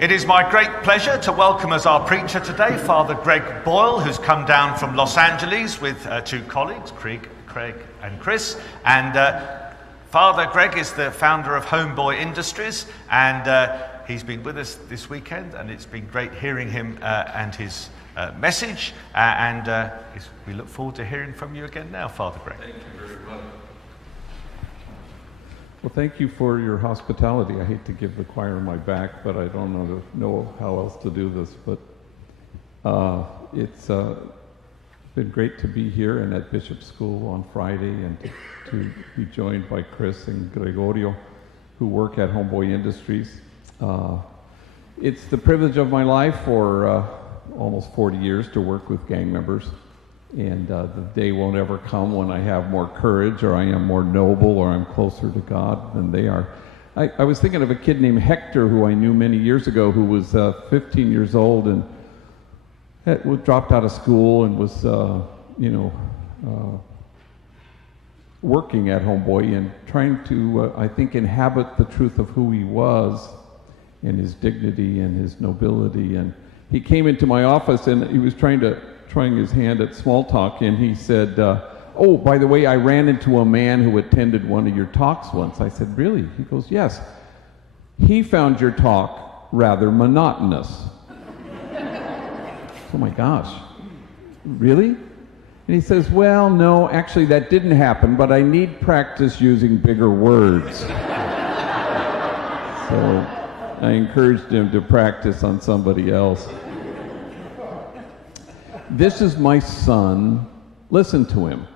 It is my great pleasure to welcome as our preacher today Father Greg Boyle, who's come down from Los Angeles with two colleagues, Craig and Chris. And Father Greg is the founder of Homeboy Industries, and he's been with us this weekend, and it's been great hearing him and his message. We look forward to hearing from you again now, Father Greg. Thank you very much. Well, thank you for your hospitality. I hate to give the choir my back, but I don't know how else to do this. But it's been great to be here and at Bishop School on Friday, and to be joined by Chris and Gregorio, who work at Homeboy Industries. It's the privilege of my life for almost 40 years to work with gang members. And the day won't ever come when I have more courage, or I am more noble, or I'm closer to God than they are. I was thinking of a kid named Hector who I knew many years ago, who was 15 years old and dropped out of school and was, working at Homeboy and trying to, I think, inhabit the truth of who he was and his dignity and his nobility. And he came into my office and he was trying his hand at small talk, and he said, oh, by the way, I ran into a man who attended one of your talks once. I said, really? He goes, yes. He found your talk rather monotonous. Oh my gosh, really? And he says, well, no, actually that didn't happen, but I need practice using bigger words. So I encouraged him to practice on somebody else. This is my son, listen to him.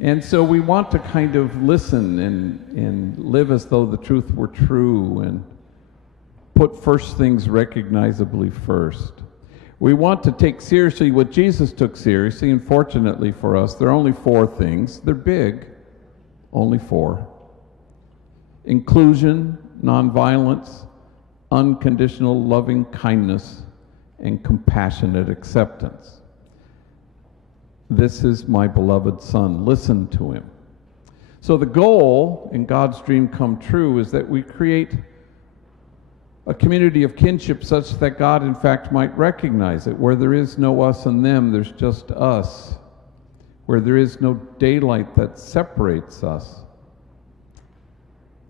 And so we want to kind of listen and live as though the truth were true and put first things recognizably first. We want to take seriously what Jesus took seriously, and fortunately for us, there are only 4 things. They're big, only 4. Inclusion, nonviolence, unconditional loving kindness, and compassionate acceptance. This is my beloved son. Listen to him. So the goal in God's dream come true is that we create a community of kinship such that God, in fact, might recognize it. Where there is no us and them, there's just us. Where there is no daylight that separates us.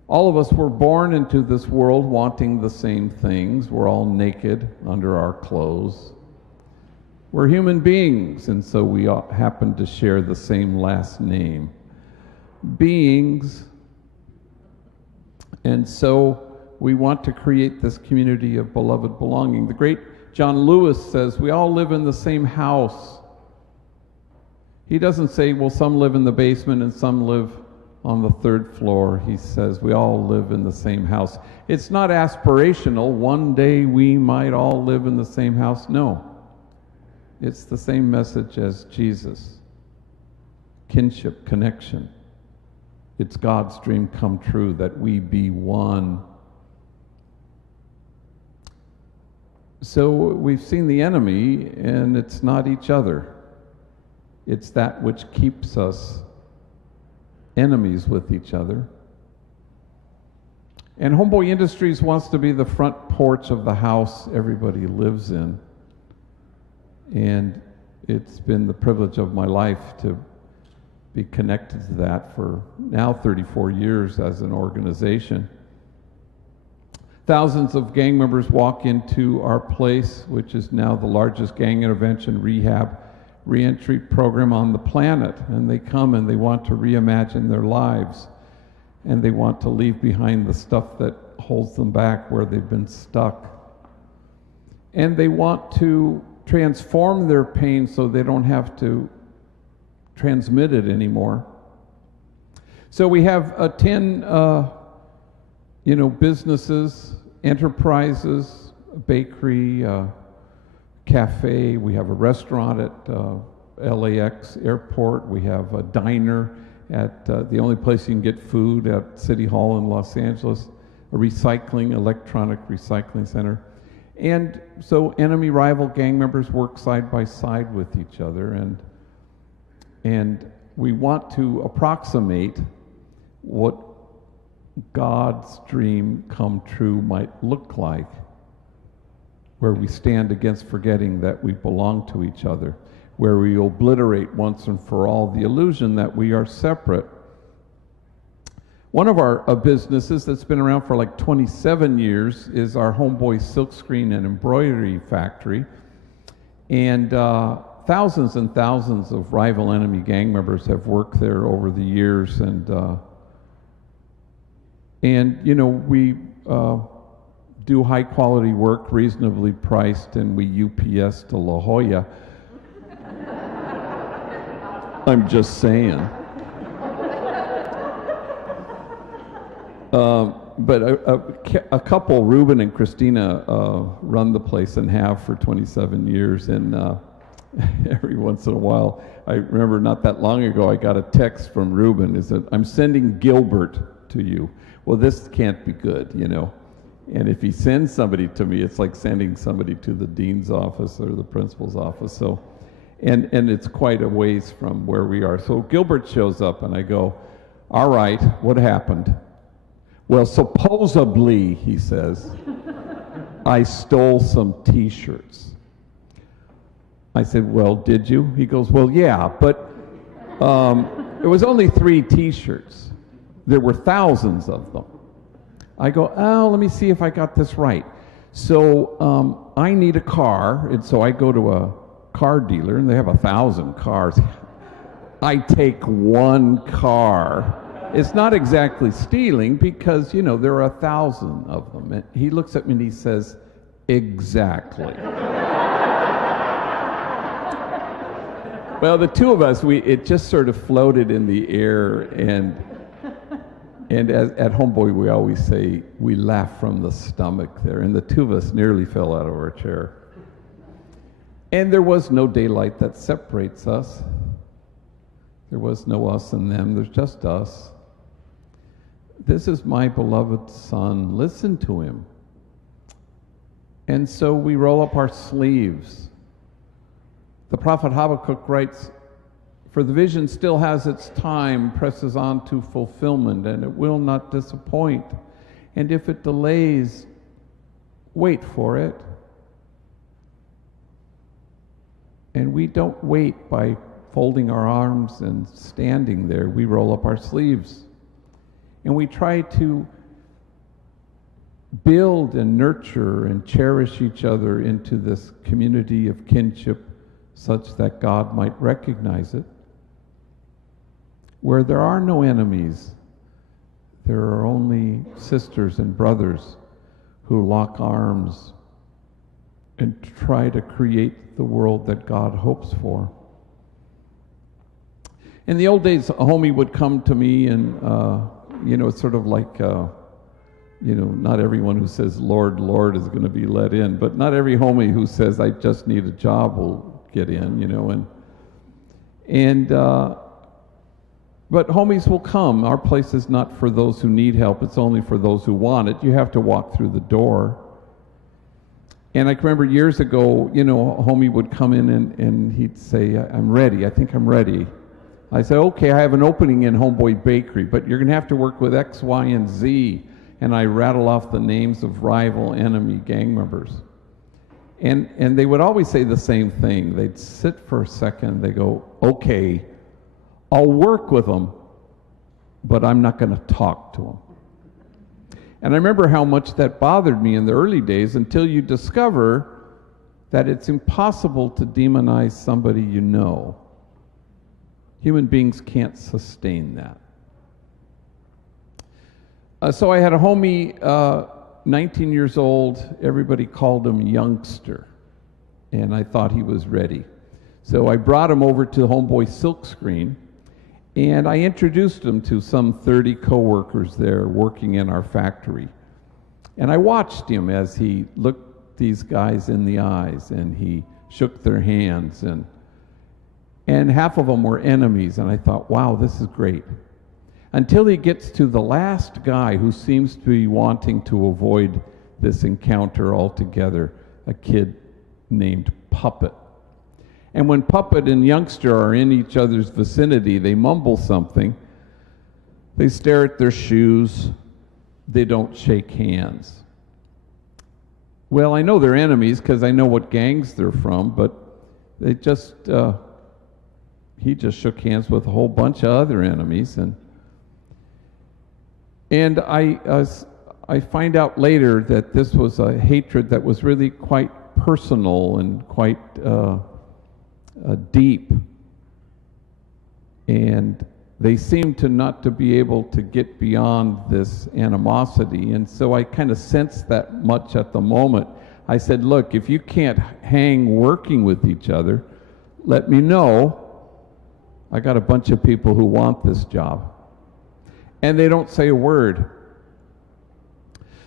All of us were born into this world wanting the same things. We're all naked under our clothes. We're human beings, and so we happen to share the same last name. Beings. And so we want to create this community of beloved belonging. The great John Lewis says we all live in the same house. He doesn't say, well, some live in the basement and some live on the 3rd floor. He says we all live in the same house. It's not aspirational. One day we might all live in the same house. No. It's the same message as Jesus. Kinship, connection. It's God's dream come true that we be one. So we've seen the enemy, and it's not each other. It's that which keeps us enemies with each other. And Homeboy Industries wants to be the front porch of the house everybody lives in. And it's been the privilege of my life to be connected to that for now 34 years as an organization. Thousands of gang members walk into our place, which is now the largest gang intervention rehab reentry program on the planet. And they come and they want to reimagine their lives. And they want to leave behind the stuff that holds them back where they've been stuck. And they want to transform their pain so they don't have to transmit it anymore. So we have 10 businesses, enterprises, a bakery, cafe. We have a restaurant at LAX airport. We have a diner at the only place you can get food at City Hall in Los Angeles, a electronic recycling center. And so enemy rival gang members work side by side with each other, and we want to approximate what God's dream come true might look like where we stand against forgetting that we belong to each other, where we obliterate once and for all the illusion that we are separate. One of our businesses that's been around for like 27 years is our Homeboy silkscreen and embroidery factory. And thousands and thousands of rival enemy gang members have worked there over the years. And you know, we do high quality work, reasonably priced, and we UPS to La Jolla. I'm just saying. But a couple, Ruben and Christina, run the place and have for 27 years. And every once in a while, I remember not that long ago, I got a text from Ruben. Is that I'm sending Gilbert to you. Well, this can't be good, you know. And if he sends somebody to me, it's like sending somebody to the dean's office or the principal's office. So, and it's quite a ways from where we are. So Gilbert shows up, and I go, all right, what happened? Well, supposedly, he says, I stole some T-shirts. I said, well, did you? He goes, well, yeah, but it was only 3 T-shirts. There were thousands of them. I go, oh, let me see if I got this right. So I need a car, and so I go to a car dealer, and they have 1,000 cars. I take 1 car. It's not exactly stealing because, you know, there are 1,000 of them. And he looks at me and he says, exactly. Well, the two of us, it just sort of floated in the air, and at Homeboy, we always say we laugh from the stomach there, and the two of us nearly fell out of our chair. And there was no daylight that separates us. There was no us and them, there's just us. This is my beloved son, listen to him. And so we roll up our sleeves. The prophet Habakkuk writes, for the vision still has its time, presses on to fulfillment, and it will not disappoint. And if it delays, wait for it. And we don't wait by folding our arms and standing there. We roll up our sleeves. And we try to build and nurture and cherish each other into this community of kinship such that God might recognize it. Where there are no enemies, there are only sisters and brothers who lock arms and try to create the world that God hopes for. In the old days, a homie would come to me and, you know, it's sort of like, you know, not everyone who says, Lord, Lord, is going to be let in, but not every homie who says, I just need a job will get in, you know, but homies will come. Our place is not for those who need help. It's only for those who want it. You have to walk through the door. And I can remember years ago, you know, a homie would come in and he'd say, I'm ready. I think I'm ready. I say, okay, I have an opening in Homeboy Bakery, but you're going to have to work with X, Y, and Z. And I rattle off the names of rival enemy gang members. And they would always say the same thing. They'd sit for a second. They go, okay, I'll work with them, but I'm not going to talk to them. And I remember how much that bothered me in the early days until you discover that it's impossible to demonize somebody you know. Human beings can't sustain that. So I had a homie, 19 years old. Everybody called him Youngster, and I thought he was ready. So I brought him over to Homeboy Silkscreen, and I introduced him to some 30 coworkers there working in our factory. And I watched him as he looked these guys in the eyes, and he shook their hands, and half of them were enemies, and I thought, wow, this is great. Until he gets to the last guy who seems to be wanting to avoid this encounter altogether, a kid named Puppet. And when Puppet and Youngster are in each other's vicinity, they mumble something. They stare at their shoes. They don't shake hands. well, I know they're enemies because I know what gangs they're from, but they just, he just shook hands with a whole bunch of other enemies, and I find out later that this was a hatred that was really quite personal and quite deep, and they seemed to not to be able to get beyond this animosity, and so I kind of sensed that much at the moment. I said, look, if you can't hang working with each other, let me know. I got a bunch of people who want this job. And they don't say a word.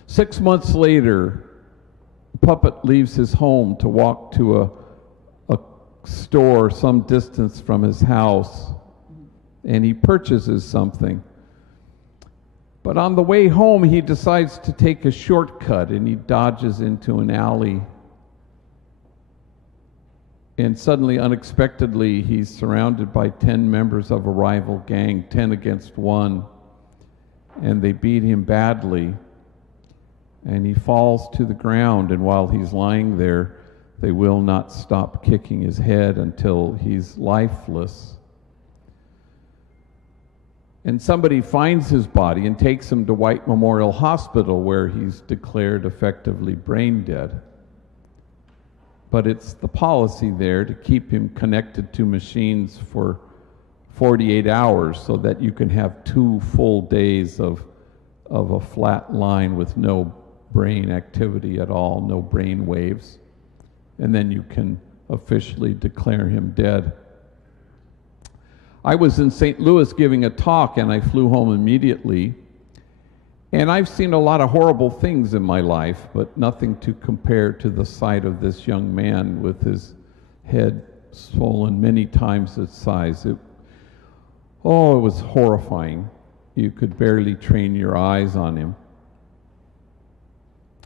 6 months later, Puppet leaves his home to walk to a store some distance from his house, and he purchases something. But on the way home, he decides to take a shortcut, and he dodges into an alley. And suddenly, unexpectedly, he's surrounded by 10 members of a rival gang, 10 against 1, and they beat him badly. And he falls to the ground, and while he's lying there, they will not stop kicking his head until he's lifeless. And somebody finds his body and takes him to White Memorial Hospital, where he's declared effectively brain dead. But it's the policy there to keep him connected to machines for 48 hours so that you can have 2 full days of a flat line with no brain activity at all, no brain waves. And then you can officially declare him dead. I was in St. Louis giving a talk, and I flew home immediately. And I've seen a lot of horrible things in my life, but nothing to compare to the sight of this young man with his head swollen many times its size. It was horrifying. You could barely train your eyes on him.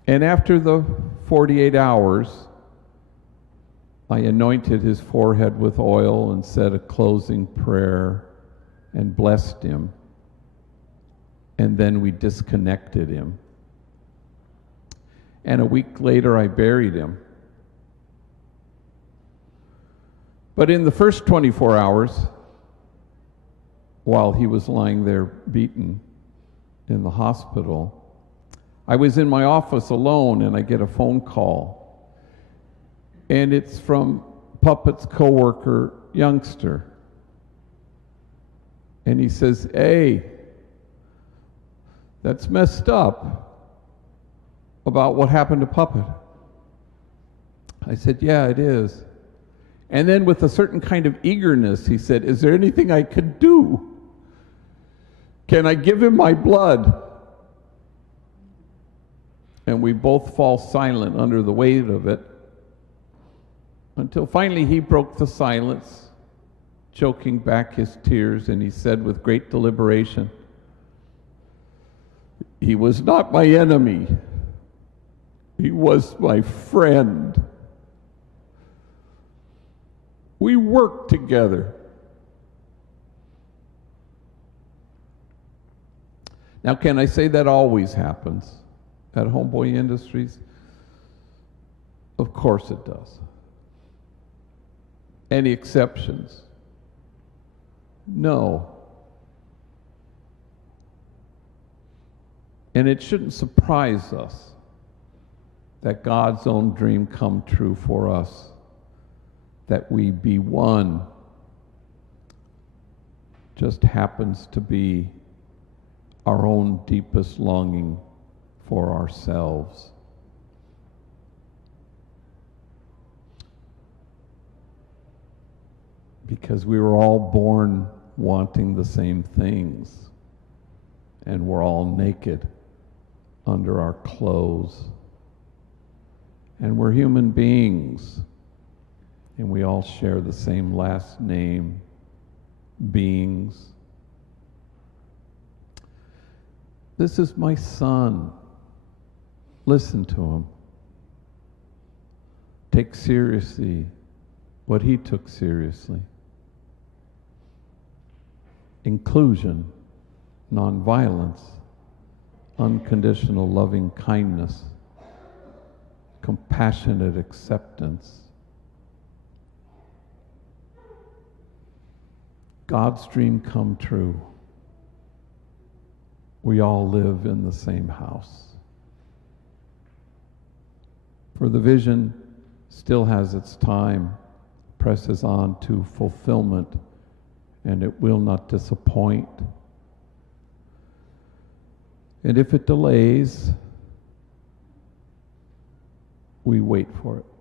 And after the 48 hours, I anointed his forehead with oil and said a closing prayer and blessed him. And then we disconnected him. And a week later, I buried him. But in the first 24 hours, while he was lying there beaten in the hospital, I was in my office alone, and I get a phone call. And it's from Puppet's coworker, Youngster. And he says, hey, that's messed up about what happened to Puppet. I said, yeah, it is. And then with a certain kind of eagerness, he said, is there anything I could do? Can I give him my blood? And we both fall silent under the weight of it, until finally he broke the silence, choking back his tears, and he said with great deliberation, he was not my enemy. He was my friend. We worked together. Now, can I say that always happens at Homeboy Industries? Of course it does. Any exceptions? No. And it shouldn't surprise us that God's own dream come true for us, that we be one, just happens to be our own deepest longing for ourselves. Because we were all born wanting the same things, and we're all naked under our clothes. And we're human beings, and we all share the same last name, Beings. This is my son. Listen to him. Take seriously what he took seriously. Inclusion, nonviolence, unconditional loving kindness. compassionate acceptance. God's dream come true. We all live in the same house. For the vision still has its time, presses on to fulfillment, and it will not disappoint. And if it delays, we wait for it.